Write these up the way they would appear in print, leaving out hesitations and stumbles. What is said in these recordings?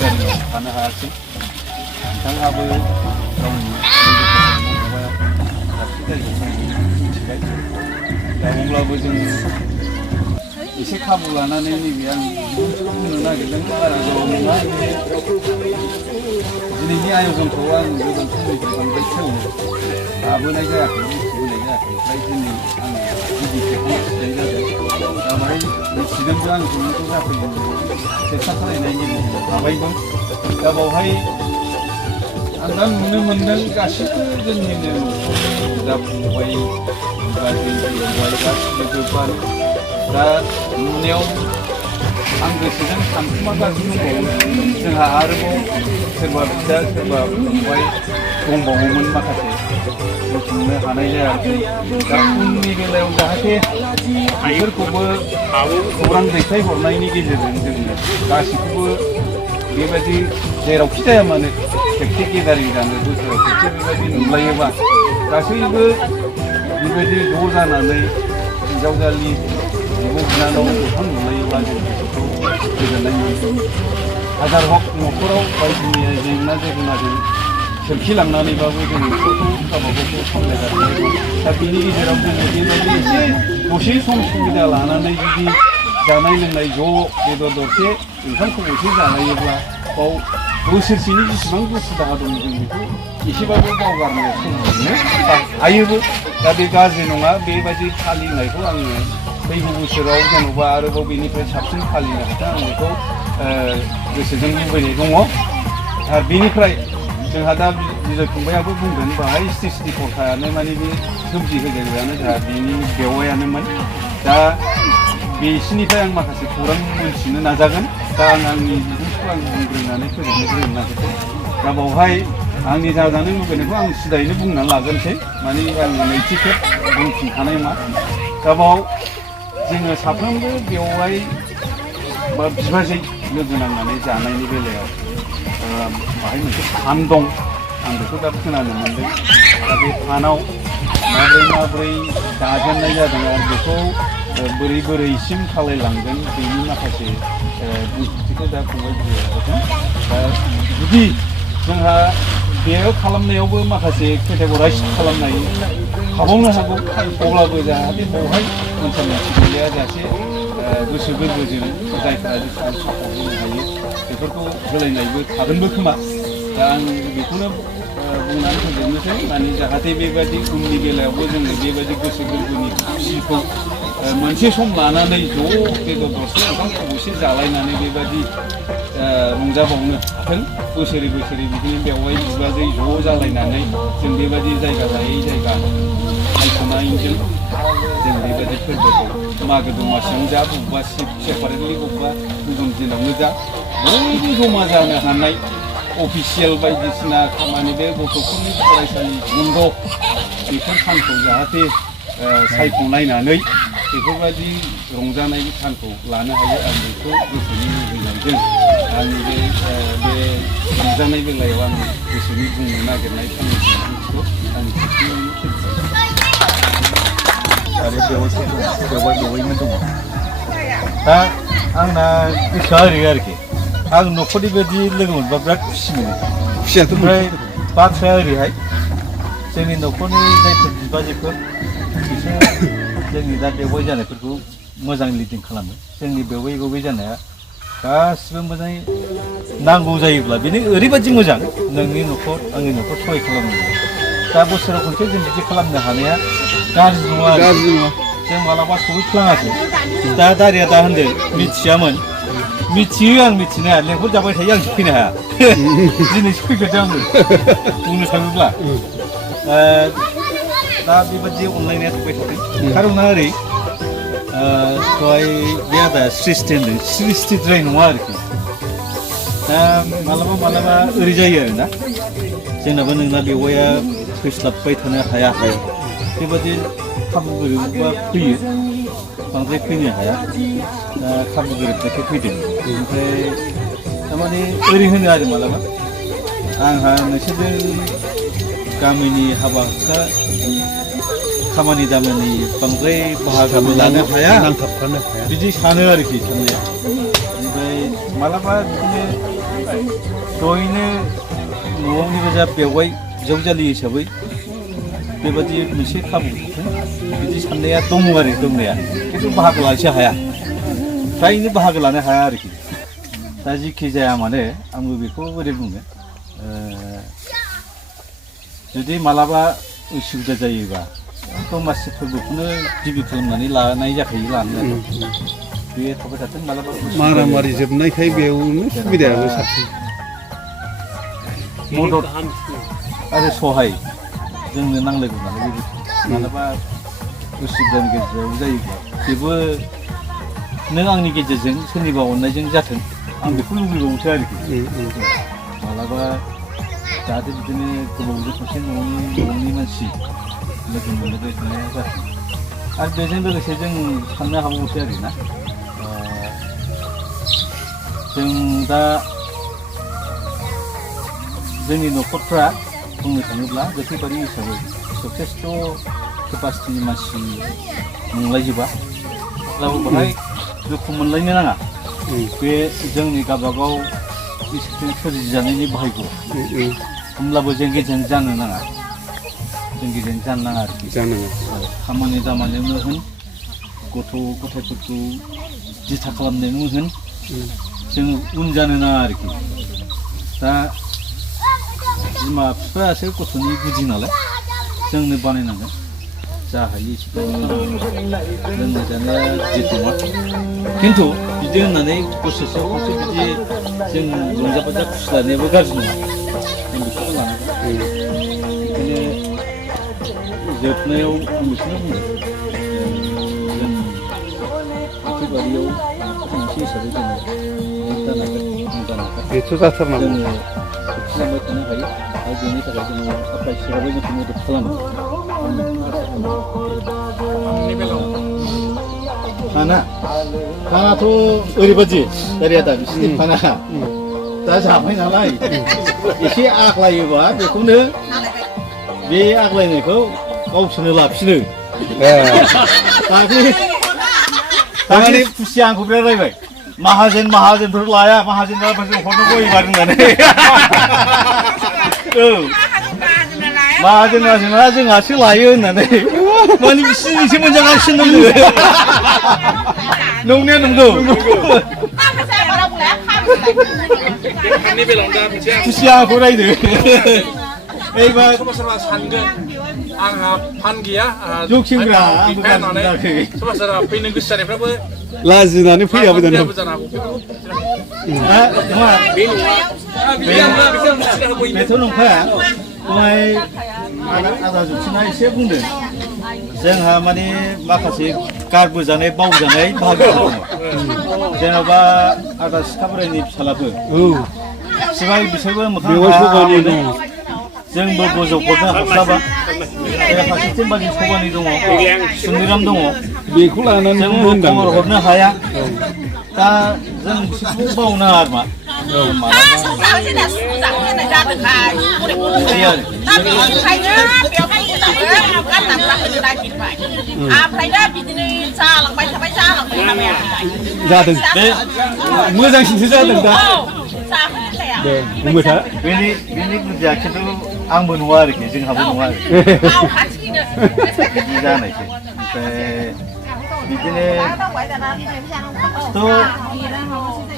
गेजेराव थानो हायासै बिथाङाबो गावनि दाबसे जायगायाव मिथिबाय दा अब्लाबो जों एसे खाबु लानानै नैबे आं बुंनो नागिरदों बारा गोबाव नङा दिनैनि आयजनखौ आं गोबां समनिफ्राय बांद्राय खेवनो लाबोनाय जायाखै मिथिबोनाय जायाखै ओमफ्राय दिनै आं गिबि खेबनि मिथिनाय जादों दा बाहाय मिथिदोंबो आं संनायखौ जाफैदों सेस्था खालायनायनि हाबायबो दा बावहाय आं दा नुनो मोन्दों गासिबो जोंनिनो न'खरनि बिदा फंबाय बिबाजै फंबाय गासिबो गोबां दा नुनायाव आं गोसोजों सानखुमागासिनो दंबावो जोंहा आरोबाव सोरबा बिदा सोरबा फंबाय दंबावोमोन माखासे बुथुमनो हानाय जायाखै दा उननि बेलायाव जाहाथे बेफोरखौबो खौरां दैथायहरनायनि गेजेरजों जोङो गासिखौबो बेबायदि जेरावखि जाया मानो खेबसे गेदारिं जानो बोसोराव खेबसे बेबायदि नुलायोबा गासैबो बेबायदि ज' जानानै हिन्जावजालि बिब' बिनानाव मोखां नुलायोब्ला जों गोसोखौ गोजोननाय मोनो हाजार हक न'खराव बायदि मैया जेंना जेंनाजों सोरखिलांनानैबाबो जों न'खरखौ गावबागावखौ सामलायगासिनो दा बेनि गेजेराव जोङो बेबायदि एसे दसे सम सुबिदा लानानै जुदि जानाय लोंनाय ज' बेदर दरसे ओंखाम खबसे जालायोब्ला बाव बोसोरसेनि जेसेबां दुखु दाहा दं जों बेखौ एसेबाबो बावगारनो सम मोनो हायोबो दा बे गाज्रि नङा बेबायदि फालिनायखौ आङो फैगौ बोसोराव जेन'बा आरोबाव बेनिफ्राय साबसिन फालिनो हाथों आं बेखौ गोसोजों लुबैनाय दङ आरो बेनिफ्राय जोंहा दा बिजय फंबायाबो बुंदों बाहाय स्टेजनि खरसायानो माने बे सोमजिहोजेननायानो जोंहा बेनि बेवायानोमोन दा बिसिनिफ्राय आं माखासे खौरां मोनथिनो नाजागोन दा आंनि बिबुंथिखौ आं बुंग्रोनानै फोजोबनो नागिरदों दा बावहाय आंनि जाजानो लुबैनायखौ आं सिदायैनो बुंनानै लागोनसै माने आं नैथि खेब बुंफिनखानाय नङा दा बाव जोङो साफ्रोमबो बेवहाय बा बिबाजै लोगो नांनानै जानायनि बेलायाव बाहाय मोनसे फान दं आं बेखौ दा खोनानो मोन्दों दा बे फानाव माब्रै दाजेननाय जादों आरो बेखौ बोरै बोरैसिम खालायलांगोन बेनि माखासे बुंथिखौ दा फंबाय बुंदों दा जुदि जोंहा बेयाव खालामनायावबो माखासे केटेगराइज खालामनाय हाबावनो हागौ अब्लाबो जाहाथे बेवहाय मोनसे गैया जासे गोसो गोरबोजों जायफोरा जेसेबां सापर्ट होनो हायो बेफोरखौ होलायनायबो थागोनबो खोमा दा आं बेखौनो बुंनानै फोजोबनोसै माने जाहाथे बेबायदि उननि बेलायावबो जोङो बेबायदि गोसो गोरबोनि खुसिखौ मोनसे सम लानानै ज' बेदर दरसे ओंखाम खबसे जालायनानै बेबायदि रंजाबावनो हाथों बोसोरै बोसोरै बिदिनो बेवहाय बिबाजै ज' जालायनानै जों बेबायदि जायगा लायै जायगा सायख'नायजों जों बेबायदि फोरबोखौ मागो दमासियावनो जा बबेबा सेपारेटलि बबेबा गुबुन दिनावनो जा बयबो जमा जानो हानाय अफिसियेल बायदिसिना खामानि बे गथ'फोरनि फरायसालि बन्द' बेफोर सानखौ जाहाथे सायख'नायनानै बेफोरबायदि रंजानाय सानखौ लानो हायो आं बेखौ गोसोनि लुबैनायजों आंनि बे रंजानाय बेलायाव आं गोसोनि बुंनो नागिरनाय फंनैसो आंनि आरो बेवायमोन दङ दा आंना गोसोआ ओरै आरोखि आं न'खरनि बायदि लोगो मोनबा बिराद खुसि मोनो खुसियाथ' ओमफ्राय बाथ्राया ओरैहाय जोंनि न'खरनि जायफोर बिबाजैफोर बिसोर जोंनि दा बेवाइ जानायफोरखौ मोजां लिडिं खालामो जोंनि बेवाइ जानाया गासिबो मोजाङै नांगौ जायोब्ला बेनो ओरैबायदि मोजां नोंनि न'खर आंनि न'खर सहाय खालामनो दा बोसोराव खनसे जों बिदि खालामनो हानाया गाज्रि नङा जों मालाबा सहैफ्लाङाखै दा दारिया दा होनदों मिथियामोन मिथियो आं मिथिनाया लेंहर जाबाय थायो आंसो फैनो हाया दिनैसो फैग्रोदों आङो बुंनो थाङोब्ला दा बेबायदि अनलायनाया थाबाय थादों खार'ना ओरै दहाय बे आदाया सृष्टि होनदों सृष्टिद्राय नङा आरोखि दा मालाबा ओरै जायो आरोना जोंनाबो नोंना बेवाइया फैस्लाबबाय थानो हाया बेबायदि खाबु गोरोबोबा फैयो बांद्राय फैनो हाया दा खाबु गोरोबनायखाय फैदों ओमफ्राय थारमाने ओरै होनो आरो मालाबा आंहा नोंसोरजों गामिनि हाबा हुखा खामानि दामानि बांद्राय बाहागो लानो हाया नांथाबफानो हाया बिदि सानो आरोखि साननाया ओमफ्राय मालाबा बिदिनो दहायनो न'आवनि गोजा बेवहाय बिजावजालि हिसाबै बेबादि मोनसे खाबु बिदि साननाया दङ आरो दंनाया खिन्थु बाहागो लानोसो हाया फ्रायनो बाहागो लानो हाया आरोखि दा जिखि जाया मानो आंबो बेखौ ओरै बुङो जुदि मालाबा उसुबिदा जायोबा दमासि फोरबोखौनो गिबि खालामनानै लानाय जाखायो लानाया बे थाबाय थाथों मालाबा मारामारि जोबनायखाय बेयावनो सुबिदायाबो साबसिन मदद आरो सहाय जोंनो नांलायगौ नालाय बेबायदि मालाबा उसुबिदानि गेजेराव जायोब्ला बेबो नों आंनि गेजेरजों सोरनिबा अननायजों जाथों आं बेखौ लुबैबावोसो आरोखि मालाबा जाहाथे बिदिनो गोबावजों खनसे न'नि मानसि लोगो मोनलायबाय थानाया जाथों आरो बेजों लोगोसे जों साननो हाबावोसो आरोना जों दा जोंनि न'खरफ्रा बुंनो थाङोब्ला गोथैबारि हिसाबै जथेस्थ' केपासिटिनि मानसि नंलायजोबा अब्लाबो बेहाय दुखु मोनलायनो नाङा बे जोंनि गावबागाव इसोरजों सोरजिजानायनि बाहायग' होमब्लाबो जों गेजेन जानो नाङा जों गेजेन जानो नाङा आरोखि खामानि दामानियावनो होन गथ' गथायफोरखौ दिथा खालामनायावनो होन जों उन जानो नाङा आरोखि दा बिमा बिफायासो गथ'नि गुदि नालाय जोंनो बानायनांगोन जा हायो एसेबां लोंनो जानाया जेबो नङा खिन्थु बिदि होननानै बोसोरसेयाव खनसे बिदि जों रंजा बाजा खुसि लानायाबो गाज्रि नङा जों बेखौबो लानांगोन ओंखायनो जोबनायाव आं बेखौनो बुङो जों गोथैबारियाव मोनसे हिसाबै जोङो बेथ' जाथारनांगौ जोङो खालामबाय थानो हायो आरो बेनि थाखाय जोङो आफा इसोराबो जोंखौ मदद खालामो फानाथ' ओरैबादि दारिया बिसोरनि फाना दा जाबाय नालाय एसे आग्लायोबा बेखौनो बे आग्लायनायखौ गावसोरनो लाफिनो दाख्लि खुसिया आंखौ बिराद रायबाय माहाजोनफोर लाया माहाजोनफोर हरनो गयोबार होननानै औ माहाजोना जोंहासो लायो होननानै माने बिसोरनिसो मोनजागासिनो दङ नंनाया नंगौ खुसिया आंखौ रायदो एबार सोरबा सानगोन आंहा फान गैया जौखिंग्रा सोरबा सोरबा फैनो गोसो जानायफ्राबो लाजिनानै फैयाबो जानो बेथ' नंखाया दहाय आदा जौथिना एसे बुंदों जोंहा माने माखासे गारबोजानाय बावजानाय बाहागो दङ जेन'बा आदा सिखा बोरायनि फिसालाफोर सिगां बिसोरबो मोखां जोंबो बोजबहरनो हास्लाबा फारसेथिं बाजि सबानि दङ सुनिराम दङ बेखौ लानानै जोंबो खबर हरनो हाया दा जों बिसोरखौ बावनाङा आरो मा जादों बे मोजांसिनसो जादों दा दे बुंबाय था बेनि गुदिया खिन्थु आंबो नङा आरोखि जोंहाबो नङा आरोखि बिदि जानायसै ओमफ्राय बिदिनो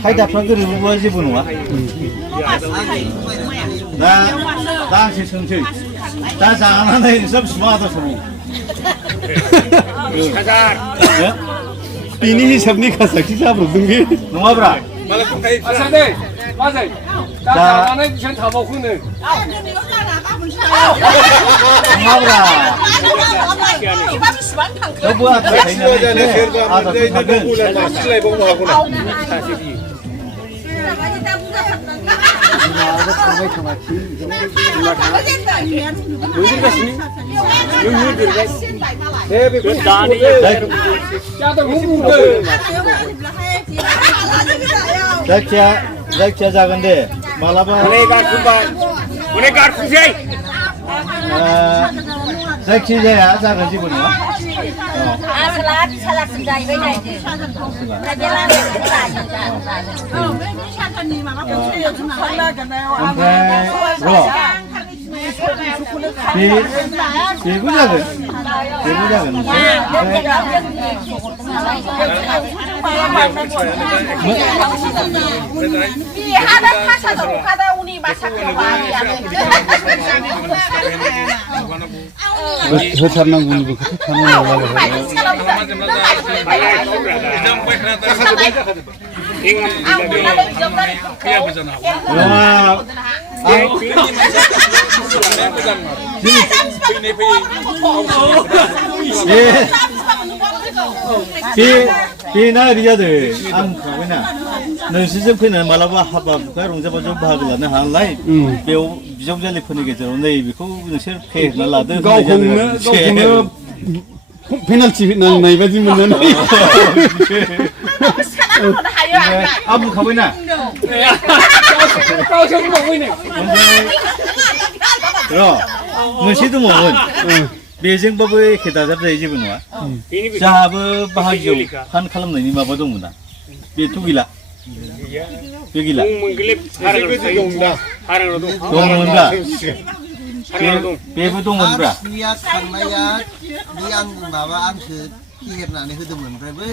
खायदाफ्रा गोरोबोबा जेबो नङा दा आंसो सोंसै दा जानानै नोंस्रा बिसिबां आदार सङो बिनि हिसाबनि खासाखि जाब्रबदों बे नङाब्रा जानानै बिसोर थाबावखोनो नङाब्रा थेवबो आदार थागोन जायखिया जागोन दे मालाबा जायखि जाया जागोन जेबो नङा salad senjai với này thì là dia lah 호참나군이고 호참나 나와요. 비나 리아들 안 가거나 नोंसोरजों फैनानै मालाबा हाबा हुखा रंजाबाजायाव बाहागो लानो हानाय बेयाव बिजावजालिफोरनि गेजेराव नै बेखौ नोंसोर फेहेरना लादो गावखौनो पेनाल्टि नांनाय बायदि मोननानै आं बुंखाबायना र' मोनसे दङमोन बेजोंबाबो एखे दाजाबजायै जेबो नङा जोंहाबो बाहागियाव फान खालामनायनि माबा दंमोन ना बेथ' गैला बे गैला दंमोनब्रा बेबो दंमोनब्रा आंनिया थांनाया बे आं माबा आंसो फेहेरनानै होदोंमोन ओमफ्राय बै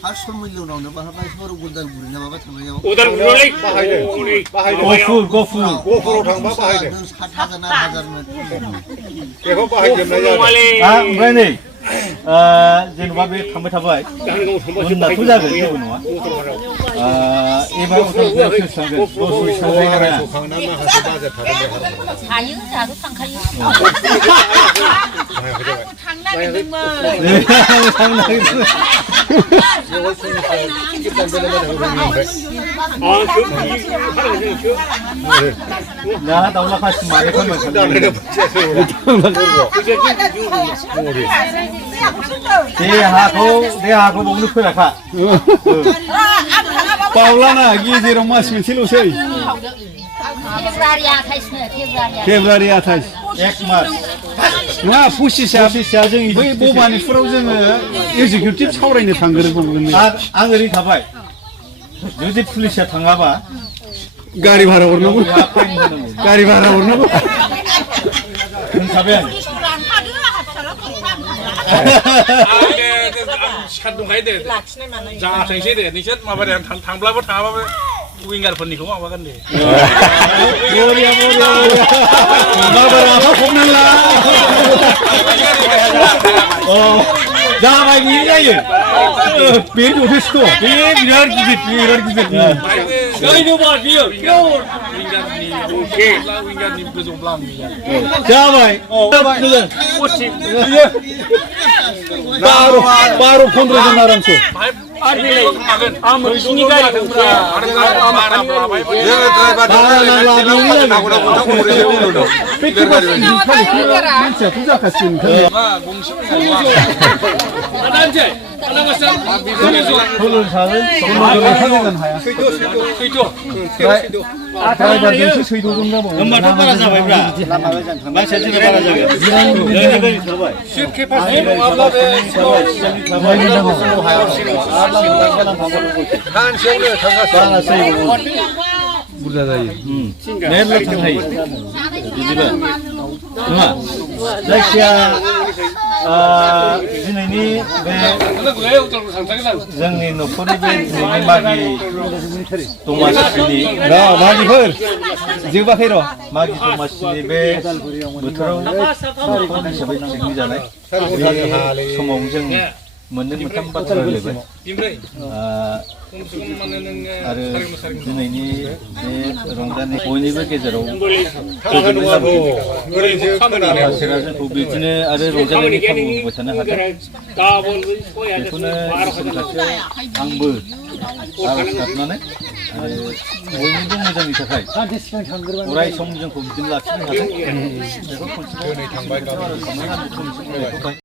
फार्स्ट सम्मेलनावनो बाहाबा सर उदालगुरि ना माबा थांनायाव गफुराव थांबा बाहायदों 7,000 8,000 बेखौ बाहायजोबनाय जादों ओमफ्राय नै जेनेबा बे थांबाय थाबाय उननाथ' जागोन जेबो नङा एबार हायो जानो थांखायो 나 나올라 같이 말해 보면 대하고 먹는 거라카 पावलाना गेजेराव मास मोनसेल'सै फेब्रुवारि 28 1 मार्च नङा पसिसा जों बै बबानिफुराव जोङो एक्जिकिउटिभ सावरायनो थांग्रोगौमोन आं ओरै थाबाय जुदि पुलिसा थाङाबा गारि भारा हरनांगौ खोन्थाबाय आं सिखार दंखायो दे जाथोंसै दे नोंसोर माबादों थांब्लाबो थाङाबाबो विंगारफोरनिखौ माबागोन दे जाबाय बियो जायो बे जथेस्थ' बे बिराद गिदिर विंगारनि गोजौब्ला जाबाय 12-15 जन आरामसे मानसियाथ' जाखासिगोन होमबाथ' बारा जाबायब्रा मानसिया जोंना बारा जाबाय बुरजा जायो मेरला थांखायो बिदिबा नङा जायखिया दिनैनि बे जोंनि न'खरनि बे दिनैनि मागि दमासिनि मागिफोर जोबाखै र' मागि दमासिनि बे बोथोराव न'खर हिसाबै पिकनिक जानाय बे समाव जों मोननै मोनथाम बाथ्रा रायलायबाय आरो दिनैनि बे रंजानाय बयनिबो गेजेराव मानसिफोरा जोंखौ बिदिनो आरो रंजानायनि खाबु होबाय थानो हादों बेखौनो इसोरनि खाथियाव आंबो आर'ज गाबनानै आरो बयनिबो मोजांनि थाखाय अराय सम जोंखौ बिदिनो लाखिनो हादों बेखौ खनसेबाव आर'ज खालामनानै आं